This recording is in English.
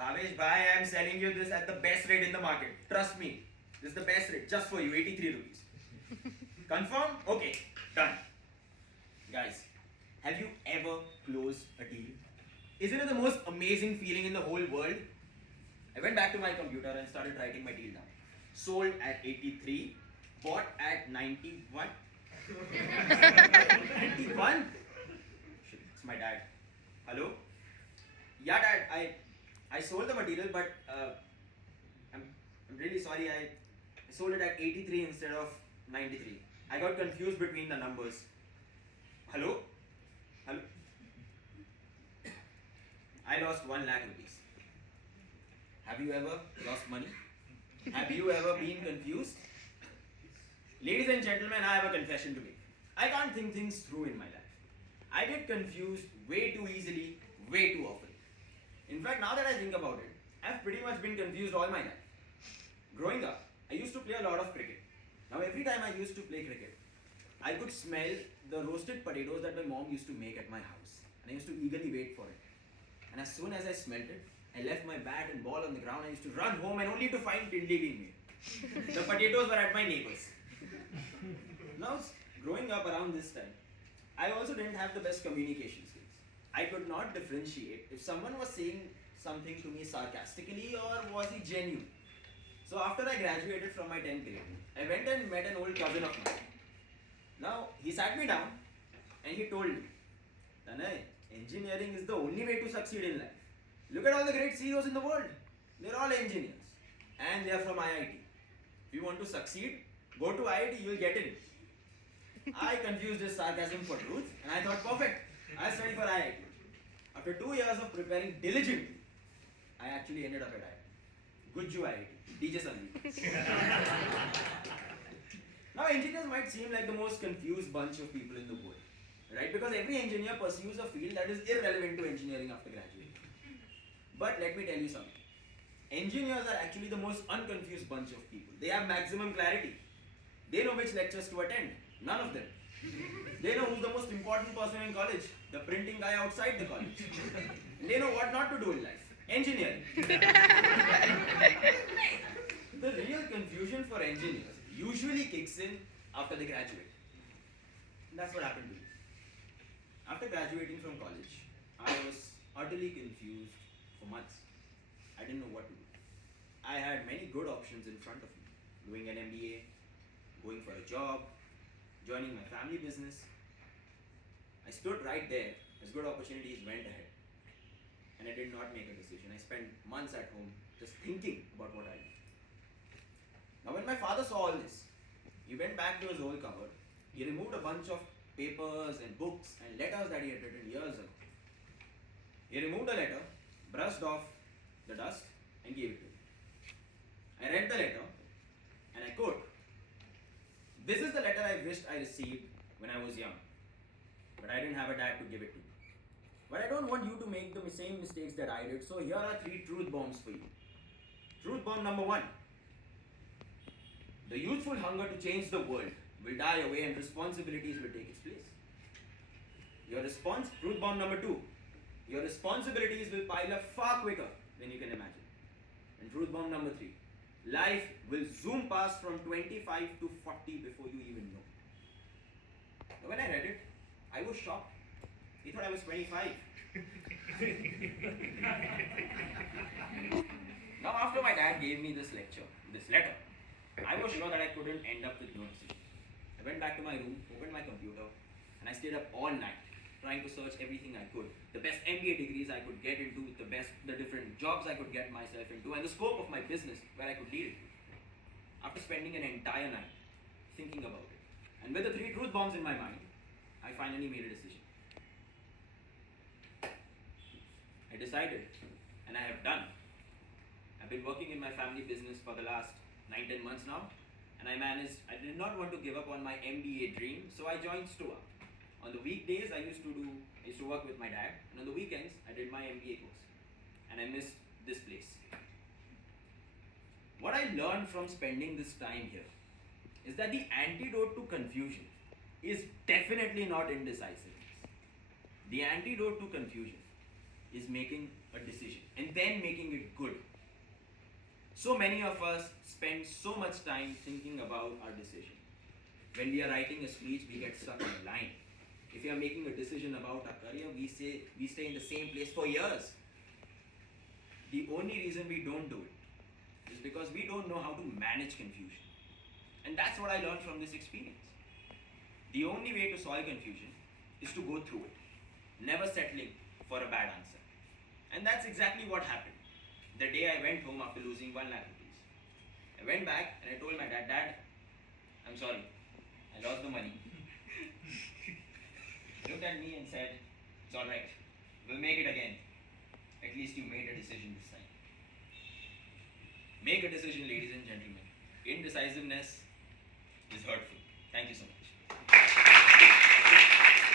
Bhavesh bhai, I am selling you this at the best rate in the market. Trust me. This is the best rate just for you, 83 rupees. Confirm? Okay, done. Guys, have you ever closed a deal? Isn't it the most amazing feeling in the whole world? I went back to my computer and started writing my deal down. Sold at 83, bought at 91. 91? Shit, it's my dad. Hello? Yeah, dad, I sold the material, but I'm really sorry. I sold it at 83 instead of 93. I got confused between the numbers. Hello? Hello? I lost 1 lakh rupees. Have you ever lost money? Have you ever been confused? Ladies and gentlemen, I have a confession to make. I can't think things through in my life. I get confused way too easily, way too often. In fact, now that I think about it, I've pretty much been confused all my life. Growing up, I used to play a lot of cricket. Now every time I used to play cricket, I could smell the roasted potatoes that my mom used to make at my house. And I used to eagerly wait for it. And as soon as I smelled it, I left my bat and ball on the ground. I used to run home and only to find idli being made. The potatoes were at my neighbors. Now, growing up around this time, I also didn't have the best communication skills. I could not differentiate if someone was saying something to me sarcastically or was he genuine. So after I graduated from my 10th grade, I went and met an old cousin of mine. Now, he sat me down and he told me, Tanay, engineering is the only way to succeed in life. Look at all the great CEOs in the world. They're all engineers. And they're from IIT. If you want to succeed, go to IIT, you'll get in. I confused his sarcasm for truth and I thought, perfect, I'll study for IIT. After 2 years of preparing diligently, I actually ended up at IIT. Good Ju IIT. DJ Sandeep. Now, engineers might seem like the most confused bunch of people in the world, right? Because every engineer pursues a field that is irrelevant to engineering after graduating. But let me tell you something. Engineers are actually the most unconfused bunch of people. They have maximum clarity. They know which lectures to attend. None of them. They know who's the most important person in college. The printing guy outside the college. And they know what not to do in life. Engineering. The real confusion for engineers usually kicks in after they graduate. And that's what happened to me. After graduating from college, I was utterly confused for months. I didn't know what to do. I had many good options in front of me. Doing an MBA, going for a job, joining my family business. I stood right there as good opportunities went ahead. And I did not make a decision. I spent months at home just thinking about what I did. Now when my father saw all this, he went back to his old cupboard. He removed a bunch of papers and books and letters that he had written years ago. He removed a letter, brushed off the dust and gave it to me. I read the letter and I quote, "This is the letter I wished I received when I was young, but I didn't have a dad to give it to. But I don't want you to make the same mistakes that I did, so here are 3 truth bombs for you. Truth bomb number 1. The youthful hunger to change the world will die away and responsibilities will take its place. Truth bomb number 2. Your responsibilities will pile up far quicker than you can imagine. And truth bomb number 3. Life will zoom past from 25 to 40 before you even know." Now when I read it, I was shocked. He thought I was 25. Now after my dad gave me this letter, I was sure that I couldn't end up with no decision. I went back to my room, opened my computer, and I stayed up all night trying to search everything I could. The best MBA degrees I could get into, the different jobs I could get myself into, and the scope of my business where I could lead it. After spending an entire night thinking about it, and with the 3 truth bombs in my mind, I finally made a decision. I decided, and I have done. I've been working in my family business for the last 9-10 months now, and I did not want to give up on my MBA dream, so I joined STOA. On the weekdays, I used to work with my dad, and on the weekends, I did my MBA course, and I missed this place. What I learned from spending this time here is that the antidote to confusion is definitely not indecisiveness. The antidote to confusion is making a decision and then making it good. So many of us spend so much time thinking about our decision. When we are writing a speech, we get stuck in a line. If we are making a decision about our career, we stay in the same place for years. The only reason we don't do it is because we don't know how to manage confusion. And that's what I learned from this experience. The only way to solve confusion is to go through it, never settling for a bad answer. And that's exactly what happened. The day I went home after losing 1 lakh rupees, I went back and I told my dad, "Dad, I'm sorry, I lost the money." He looked at me and said, "It's alright, we'll make it again. At least you made a decision this time." Make a decision, ladies and gentlemen. Indecisiveness is hurtful. Thank you so much.